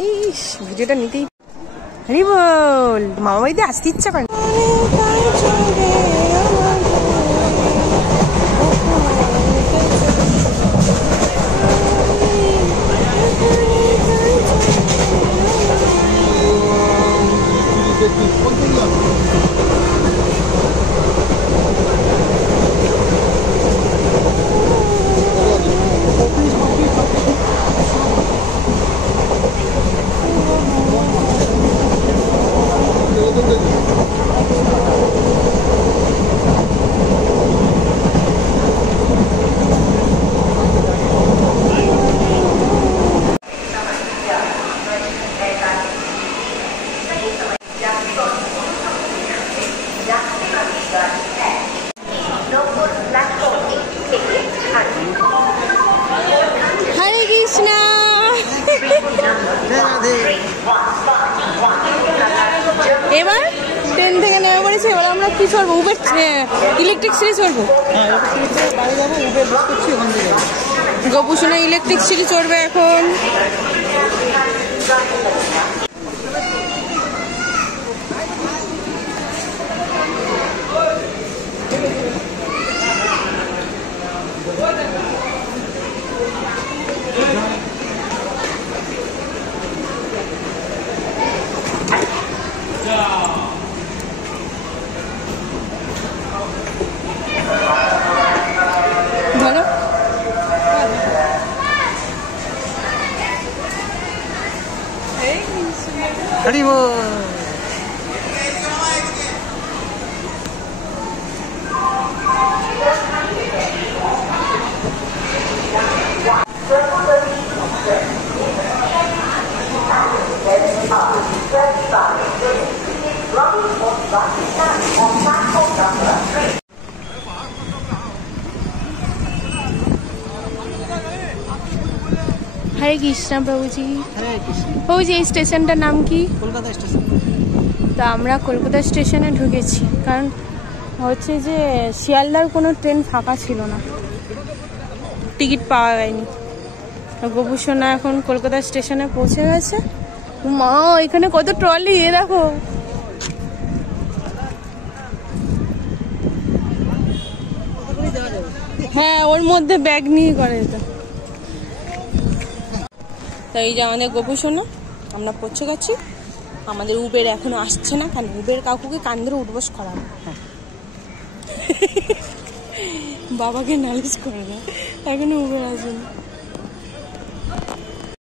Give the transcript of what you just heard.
এই ভিডিওটা নিতেই হরি বল, মামা বাড়িতে আসতে ইচ্ছা করে। হরে কৃষ্ণ। এবার ট্রেন থেকে নেমে পড়েছি, এবার আমরা কি চড়বো? উবের ইলেকট্রিক সিঁড়ি চড়বো। গোপুসোনা ইলেকট্রিক সিঁড়ি চড়বে এখন। বলো হরি বল। हरे कृष्णा प्रभु जी। प्रभु जी, এই স্টেশনটার নাম কি? কলকাতা স্টেশন। তো আমরা কলকাতা স্টেশনে ঢুকেছি, কারণ হচ্ছে যে শিয়ালদার কোনো ট্রেন ফাঁকা ছিল না, টিকিট পাওয়া যায়নি। গোপুসোনা এখন কলকাতা স্টেশনে পৌঁছে গেছে। মা, এখানে কত ট্রলি, এ দেখো। হ্যাঁ, ওর মধ্যে ব্যাগ নিয়ে করে যেত। তাই এই যে আমাদের গোপুসোনা, আমরা পৌঁছে গেছি। আমাদের উবের এখনো আসছে না, কারণ উবের কাকুকে কান ধরে উঠবস করা বাবাকে নালিশ করে না, এখনো উবের আসেনি।